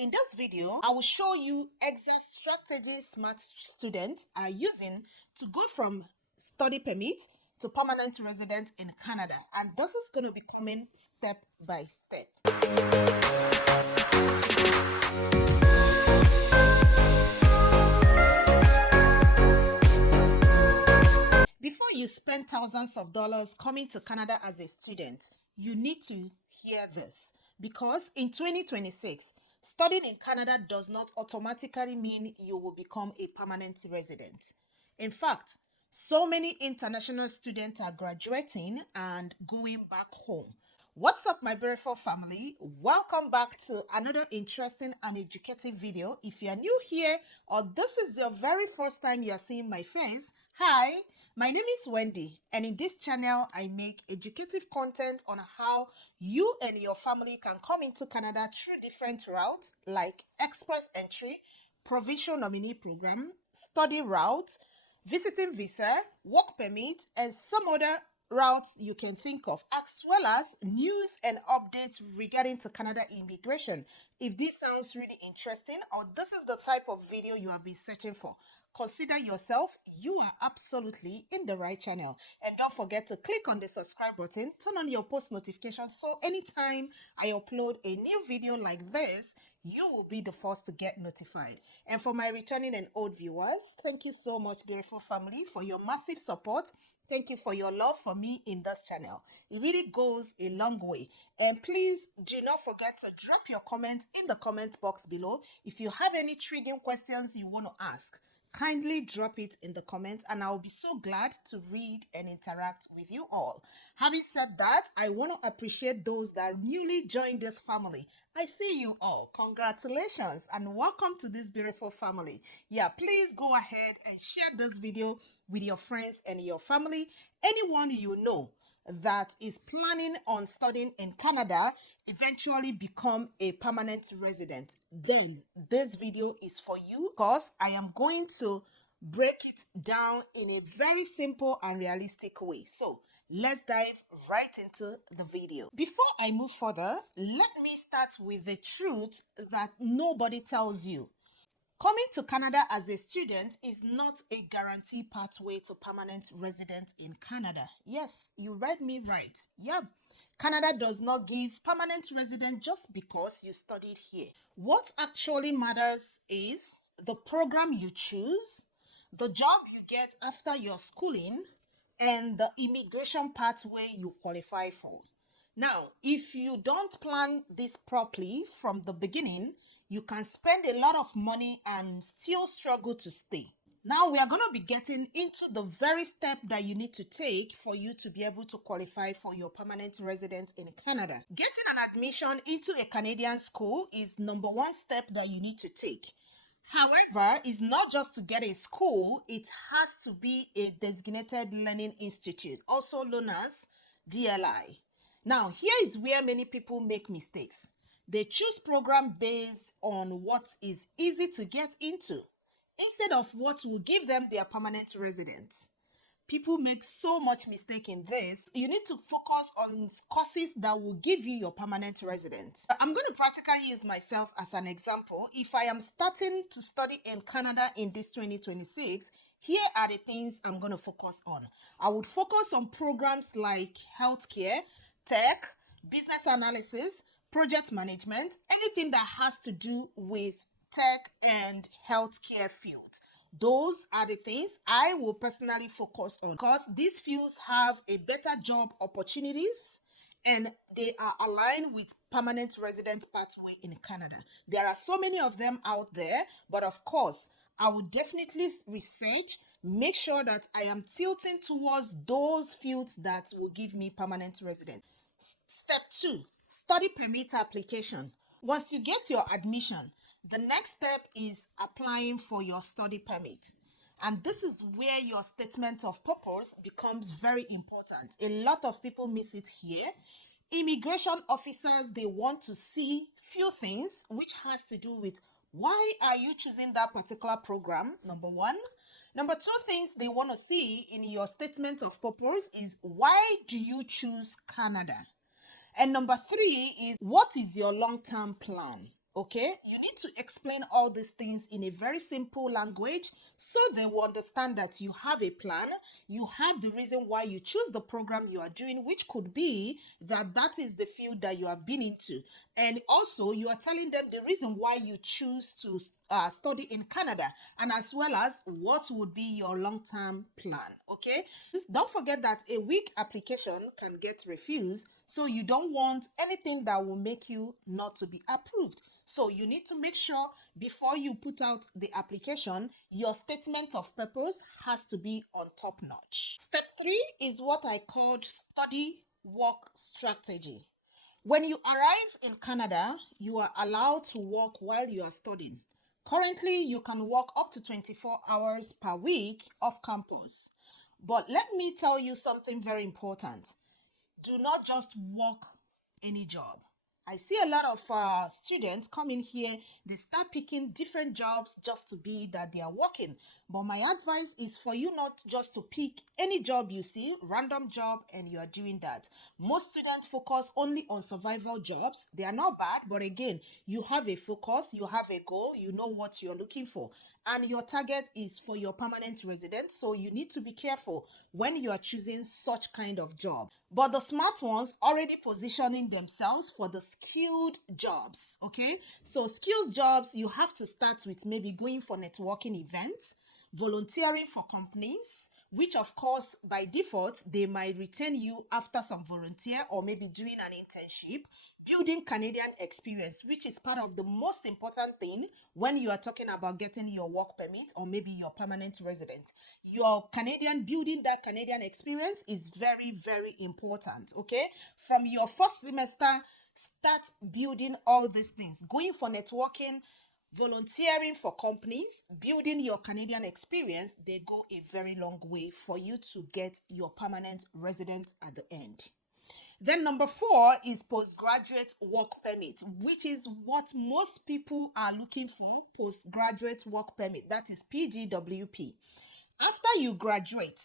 In this video, I will show you exact strategies smart students are using to go from study permit to permanent resident in Canada. And this is going to be coming step by step. Before you spend thousands of dollars coming to Canada as a student, you need to hear this, because in 2026, studying in Canada does not automatically mean you will become a permanent resident. In fact, so many international students are graduating and going back home. What's up, my beautiful family? Welcome back to another interesting and educative video. If you are new here or this is your very first time you are seeing my face, hi, my name is Wendy, and in this channel I make educative content on how you and your family can come into Canada through different routes like express entry, provincial nominee program, study route, visiting visa, work permit, and some other routes you can think of, as well as news and updates regarding to Canada immigration. If this sounds really interesting or this is the type of video you have been searching for, consider yourself, you are absolutely in the right channel. And don't forget to click on the subscribe button, turn on your post notifications, so anytime I upload a new video like this, you will be the first to get notified. And for my returning and old viewers, thank you so much, beautiful family, for your massive support. Thank you for your love for me in this channel. It really goes a long way. And please do not forget to drop your comment in the comment box below. If you have any triggering questions you want to ask, kindly drop it in the comments and I'll be so glad to read and interact with you all. Having said that, I want to appreciate those that newly joined this family. I see you all. Congratulations and welcome to this beautiful family. Yeah, please go ahead and share this video with your friends and your family. Anyone you know that is planning on studying in Canada, eventually become a permanent resident, then this video is for you, because I am going to break it down in a very simple and realistic way. So let's dive right into the video. Before I move further, let me start with the truth that nobody tells you. Coming to Canada as a student is not a guaranteed pathway to permanent residence in Canada. Yes, you read me right. Yeah, Canada does not give permanent residence just because you studied here. What actually matters is the program you choose, the job you get after your schooling, and the immigration pathway you qualify for. Now, if you don't plan this properly from the beginning, you can spend a lot of money and still struggle to stay. Now, we are going to be getting into the very step that you need to take for you to be able to qualify for your permanent residence in Canada. Getting an admission into a Canadian school is number one step that you need to take. However, it's not just to get a school, it has to be a designated learning institute, also known as DLI. Now, here is where many people make mistakes. They choose program based on what is easy to get into, instead of what will give them their permanent residence. People make so much mistake in this. You need to focus on courses that will give you your permanent residence. I'm going to practically use myself as an example. If I am starting to study in Canada in this 2026, here are the things I'm going to focus on. I would focus on programs like healthcare, tech, business analysis, project management, anything that has to do with tech and healthcare field. Those are the things I will personally focus on, because these fields have a better job opportunities and they are aligned with permanent resident pathway in Canada. There are so many of them out there, but of course, I will definitely research, make sure that I am tilting towards those fields that will give me permanent residence. Step 2, study permit application. Once you get your admission, the next step is applying for your study permit. And this is where your statement of purpose becomes very important. A lot of people miss it here. Immigration officers, they want to see few things, which has to do with why are you choosing that particular program, number one. Number two things they want to see in your statement of purpose is why do you choose Canada? And number three is what is your long-term plan? Okay, you need to explain all these things in a very simple language so they will understand that you have a plan, you have the reason why you choose the program you are doing, which could be that that is the field that you have been into. And also, you are telling them the reason why you choose to study in Canada, and as well as what would be your long term plan. Okay, don't forget that a weak application can get refused, so you don't want anything that will make you not to be approved. So you need to make sure before you put out the application, your statement of purpose has to be on top notch. Step 3 is what I called study work strategy. When you arrive in Canada, you are allowed to work while you are studying. Currently, you can work up to 24 hours per week off campus. But let me tell you something very important. Do not just work any job. I see a lot of students come in here, they start picking different jobs just to be that they are working. But my advice is for you not just to pick any job you see, random job, and you are doing that. Most students focus only on survival jobs. They are not bad, but again, you have a focus, you have a goal, you know what you're looking for. And your target is for your permanent residence, so you need to be careful when you are choosing such kind of job. But the smart ones already positioning themselves for the skilled jobs. Okay, so skills jobs, you have to start with maybe going for networking events, volunteering for companies, which of course by default they might retain you after some volunteer or maybe doing an internship. Building Canadian experience, which is part of the most important thing when you are talking about getting your work permit or maybe your permanent resident. Your Canadian, building that Canadian experience is very, very important. Okay, from your first semester, start building all these things, going for networking, volunteering for companies, building your Canadian experience. They go a very long way for you to get your permanent resident at the end. Then number 4 is postgraduate work permit, which is what most people are looking for. Postgraduate work permit, that is PGWP. After you graduate,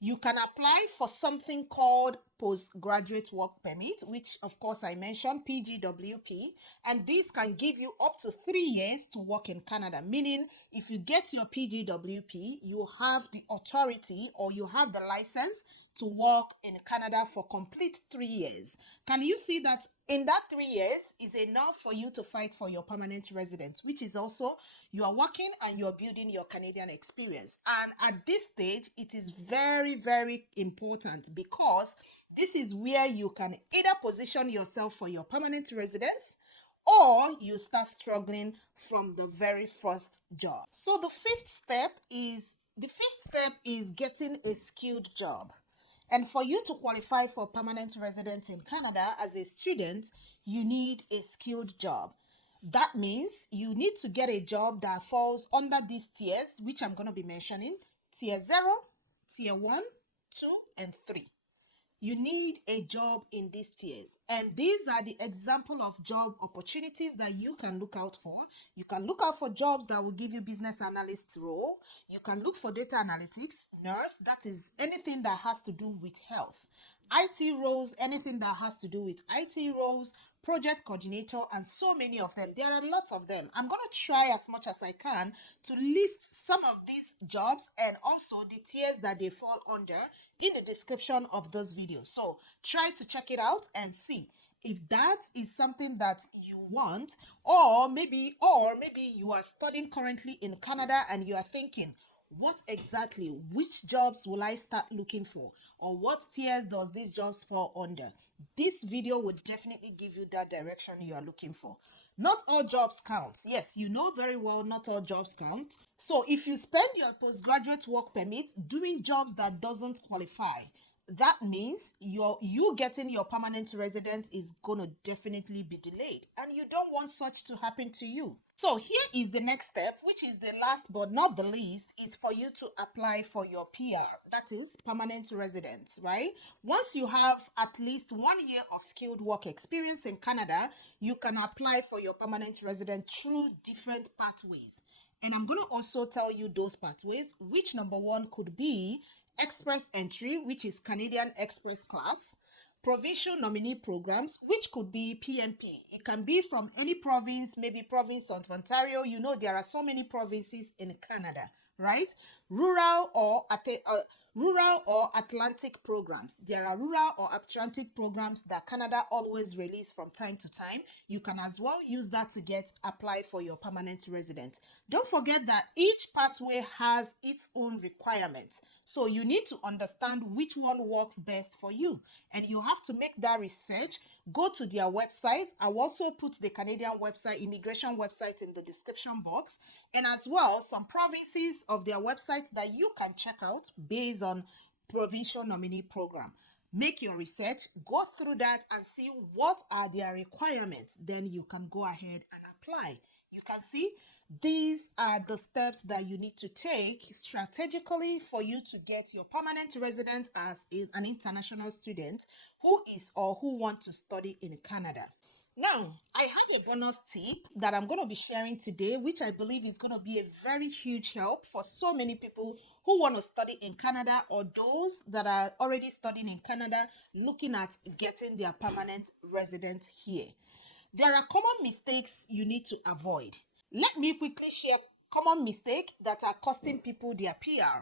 you can apply for something called postgraduate work permit, which of course I mentioned, PGWP, and this can give you up to 3 years to work in Canada. Meaning, if you get your PGWP, you have the authority or you have the license to work in Canada for complete 3 years. Can you see that in that 3 years is enough for you to fight for your permanent residence, which is also you are working and you're building your Canadian experience. And at this stage, it is very, very important because this is where you can either position yourself for your permanent residence or you start struggling from the very first job. So the fifth step is getting a skilled job. And for you to qualify for permanent residence in Canada as a student, you need a skilled job. That means you need to get a job that falls under these tiers, which I'm going to be mentioning: tier 0, tier 1, 2, and 3. You need a job in these tiers, and these are the example of job opportunities that you can look out for. You can look out for jobs that will give you business analyst role. You can look for data analytics, nurse, that is anything that has to do with health. IT roles, anything that has to do with IT roles, project coordinator, and so many of them. There are lots of them. I'm going to try as much as I can to list some of these jobs and also the tiers that they fall under in the description of this video. So try to check it out and see if that is something that you want, or maybe you are studying currently in Canada and you are thinking, what exactly, which jobs will I start looking for, or what tiers does these jobs fall under? This video will definitely give you that direction you are looking for. Not all jobs count. Yes, you know very well not all jobs count. So if you spend your postgraduate work permit doing jobs that doesn't qualify, that means you getting your permanent residence is going to definitely be delayed, and you don't want such to happen to you. So here is the next step, which is the last but not the least, is for you to apply for your PR, that is permanent residence, right? Once you have at least 1 year of skilled work experience in Canada, you can apply for your permanent residence through different pathways. And I'm going to also tell you those pathways, which number 1 could be express entry, which is Canadian express class. provincial nominee programs, which could be PNP. It can be from any province, maybe province of Ontario. You know, there are so many provinces in Canada, right? Rural or rural or Atlantic programs. There are rural or Atlantic programs that Canada always release from time to time. You can as well use that to apply for your permanent resident. Don't forget that each pathway has its own requirements. So you need to understand which one works best for you. And you have to make that research. Go to their website. I'll also put the Canadian website, immigration website in the description box. And as well, some provinces of their website that you can check out based on provincial nominee program. Make your research, go through that and see what are their requirements. Then you can go ahead and apply. You can see these are the steps that you need to take strategically for you to get your permanent resident as an international student who is or who wants to study in Canada. Now, I have a bonus tip that I'm going to be sharing today, which I believe is going to be a very huge help for so many people who want to study in Canada or those that are already studying in Canada looking at getting their permanent resident here. There are common mistakes you need to avoid. Let me quickly share common mistakes that are costing people their PR.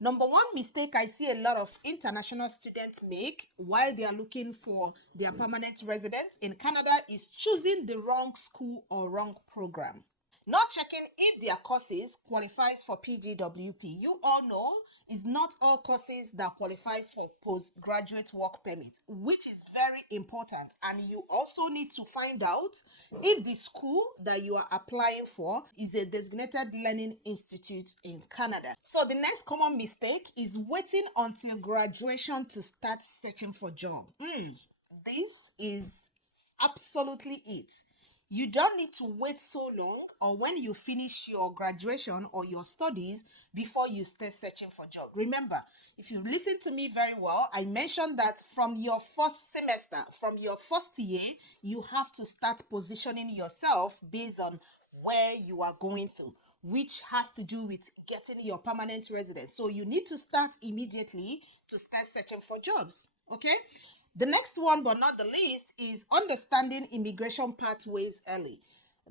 Number one mistake I see a lot of international students make while they are looking for their permanent residence in Canada is choosing the wrong school or wrong program. Not checking if their courses qualifies for PGWP. You all know it's not all courses that qualifies for postgraduate work permit, which is very important. And you also need to find out if the school that you are applying for is a designated learning institute in Canada. So the next common mistake is waiting until graduation to start searching for job. This is absolutely it. You don't need to wait so long or when you finish your graduation or your studies before you start searching for job. Remember, if you listen to me very well, I mentioned that from your first semester, from your first year, you have to start positioning yourself based on where you are going through, which has to do with getting your permanent residence. So you need to start immediately to start searching for jobs, okay? The next one, but not the least, is understanding immigration pathways early.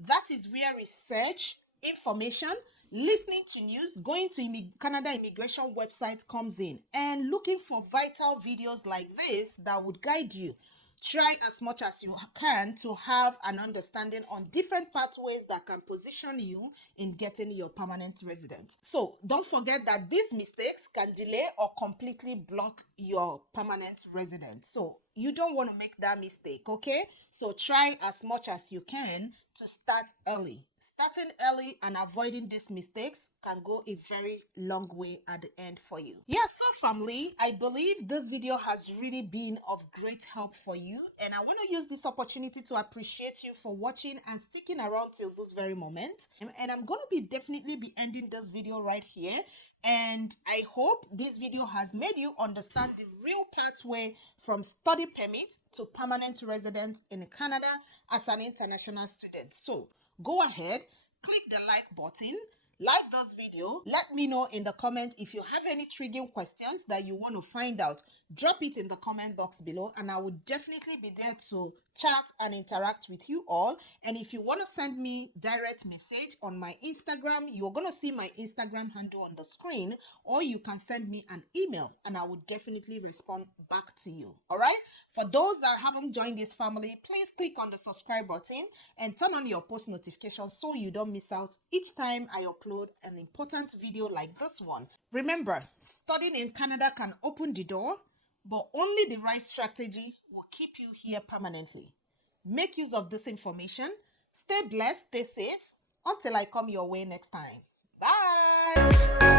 That is where research, information, listening to news, going to Canada immigration website comes in, and looking for vital videos like this that would guide you. Try as much as you can to have an understanding on different pathways that can position you in getting your permanent residence. So don't forget that these mistakes can delay or completely block your permanent residence. So you don't want to make that mistake, okay? So try as much as you can to start early. Starting early and avoiding these mistakes can go a very long way at the end for you. Yeah, so family, I believe this video has really been of great help for you, and I want to use this opportunity to appreciate you for watching and sticking around till this very moment. And I'm going to definitely be ending this video right here. And I hope this video has made you understand the real pathway from study permit to permanent residence in Canada as an international student. So go ahead, click the like button, like this video. Let me know in the comments if you have any triggering questions that you want to find out. Drop it in the comment box below and I will definitely be there to chat and interact with you all. And if you want to send me direct message on my Instagram, you're going to see my Instagram handle on the screen, or you can send me an email and I will definitely respond back to you. All right. For those that haven't joined this family, please click on the subscribe button and turn on your post notifications so you don't miss out each time I upload an important video like this one. Remember, studying in Canada can open the door, but only the right strategy will keep you here permanently. Make use of this information. Stay blessed, stay safe. Until I come your way next time. Bye.